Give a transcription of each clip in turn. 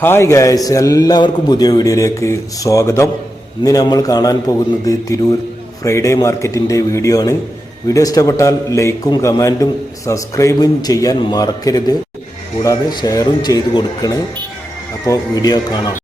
Hi guys എല്ലാവർക്കും പുതിയ വീഡിയോയിലേക്ക് സ്വാഗതം. ഇന്ന് നമ്മൾ കാണാൻ പോകുന്നത് തിരൂർ ഫ്രൈഡേ മാർക്കറ്റിന്റെ വീഡിയോ ആണ്. വീഡിയോ ഇഷ്ടപ്പെട്ടാൽ ലൈക്കും കമന്റും സബ്സ്ക്രൈബും ചെയ്യാൻ മറക്കരുത്. കൂടാതെ ഷെയറും ചെയ്ത് കൊടുക്കണേ. അപ്പോൾ വീഡിയോ കാണാം.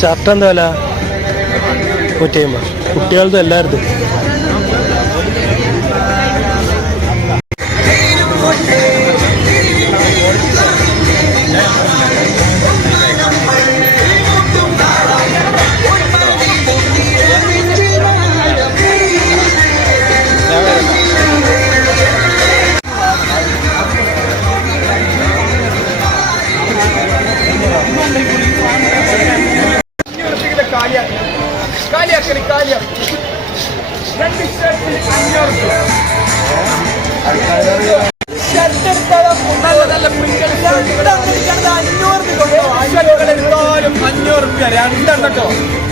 ഷർട്ട് എന്താ വില? നൂറ്റി അമ്പത് കുട്ടികളത് കാലിയാക്കൽ കാലിയാക്കി രണ്ട് ഷർട്ടിന് അഞ്ഞൂറ് ഷർട്ടുകൾ അഞ്ഞൂറ് ഷർട്ടുകൾ എടുത്താലും അഞ്ഞൂറ് റുപ്യ രണ്ടെണ്ണം കേട്ടോ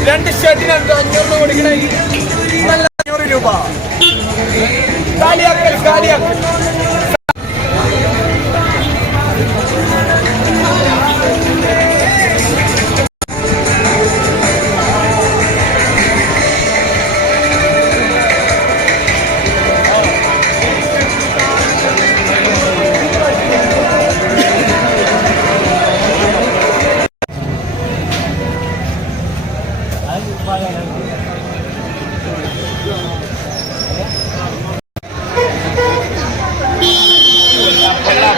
രണ്ട് ഷർട്ടിന് അഞ്ഞൂറ് കൊടുക്കണേ നല്ല അഞ്ഞൂറ് രൂപ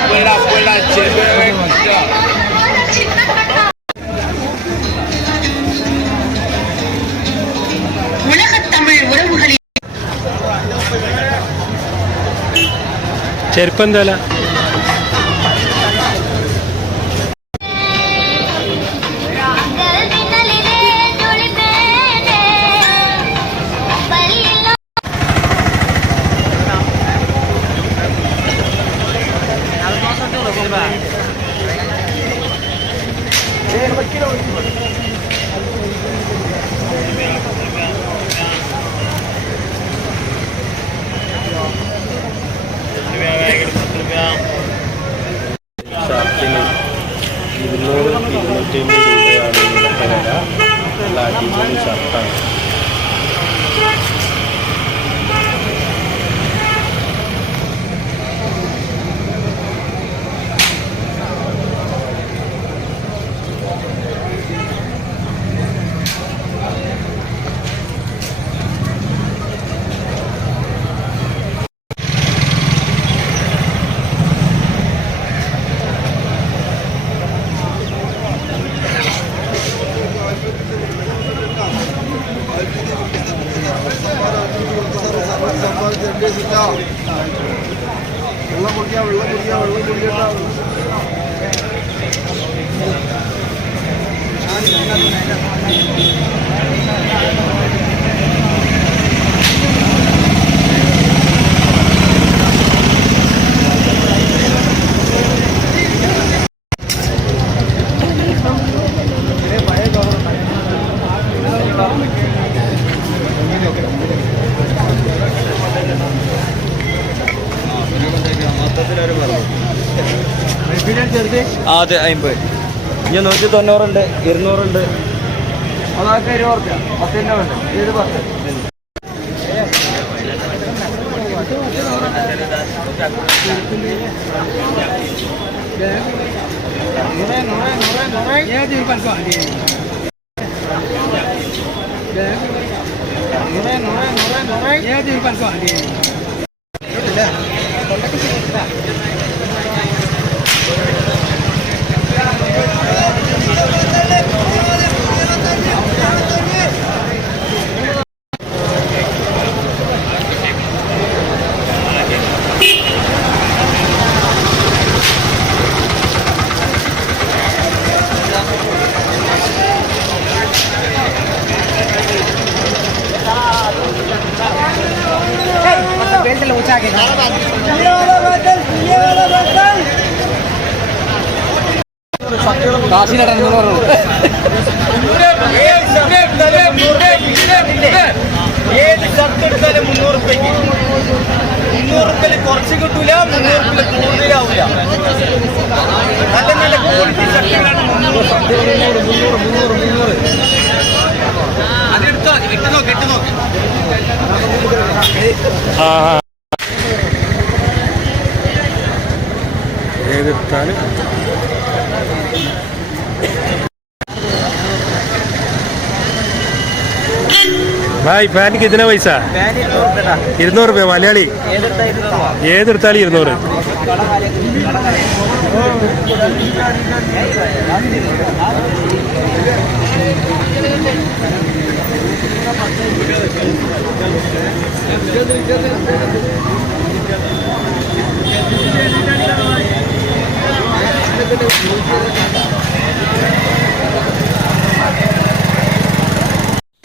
fuera, fuera, chévere. ചെരുപ്പെന്തോല വെള്ളം കുടിക്കാം വെള്ളം കുടിക്കാം വെള്ളം കുടിക്കട്ടോ അതെ അമ്പത് ഇനി നൂറ്റി തൊണ്ണൂറുണ്ട് ഇരുന്നൂറുണ്ട്. അതൊക്കെ ഇരുപത് റുപ്യ പത്തിന്റെ വേണ്ട. ഇത് പത്ത്? ഷർട്ടുകൾ ഏത് ഷർട്ട് എടുത്താലും മുന്നൂറ് റുപ്യക്ക് മുന്നൂറ് റുപ്യയിൽ കുറച്ച് കിട്ടൂല മുന്നൂറ് റുപ്യയിൽ കൂടുതലാവൂല നല്ല നല്ല ക്വാളിറ്റി ഷർട്ടുകളാണ് മുന്നൂറ് അതെടുത്തോ ഇട്ട് നോക്ക് ഇട്ട് നോക്ക് చెప్తాను ഭായ് ഫാനിക്ക് ഇതിനാ പൈസ ഇരുന്നൂറ് രൂപ മലയാളി ഏതെടുത്താലും ഇരുന്നൂറ് Thank you.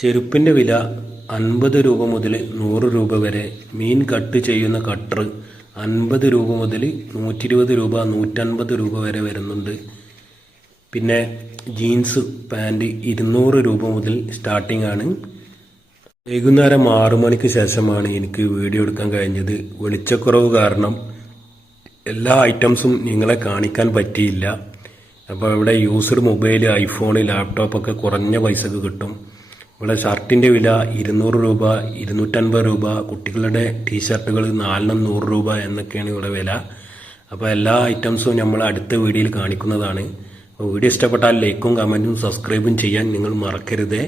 ചെരുപ്പിന്റെ വില അൻപത് രൂപ മുതൽ നൂറ് രൂപ വരെ. മീൻ കട്ട് ചെയ്യുന്ന കട്ടർ അൻപത് രൂപ മുതൽ നൂറ്റി ഇരുപത് രൂപ നൂറ്റൻപത് രൂപ വരെ വരുന്നുണ്ട്. പിന്നെ ജീൻസ് പാന്റ് ഇരുന്നൂറ് രൂപ മുതൽ സ്റ്റാർട്ടിംഗ് ആണ്. വൈകുന്നേരം ആറു മണിക്ക് ശേഷമാണ് എനിക്ക് വീഡിയോ എടുക്കാൻ കഴിഞ്ഞത്. വെളിച്ചക്കുറവ് കാരണം എല്ലാ ഐറ്റംസും നിങ്ങളെ കാണിക്കാൻ പറ്റിയില്ല. അപ്പോൾ ഇവിടെ യൂസ്ഡ് മൊബൈൽ ഐഫോൺ ലാപ്ടോപ്പൊക്കെ കുറഞ്ഞ പൈസക്ക് കിട്ടും. ഇവിടെ ഷർട്ടിന്റെ വില ഇരുന്നൂറ് രൂപ ഇരുന്നൂറ്റൻപത് രൂപ കുട്ടികളുടെ ടീഷർട്ടുകൾ നാലിനും നൂറ് രൂപ എന്നൊക്കെയാണ് ഇവിടെ വില. അപ്പോൾ എല്ലാ ഐറ്റംസും നമ്മൾ അടുത്ത വീഡിയോയിൽ കാണിക്കുന്നതാണ്. അപ്പോൾ വീഡിയോ ഇഷ്ടപ്പെട്ടാൽ ലൈക്കും കമന്റും സബ്സ്ക്രൈബും ചെയ്യാൻ നിങ്ങൾ മറക്കരുതേ.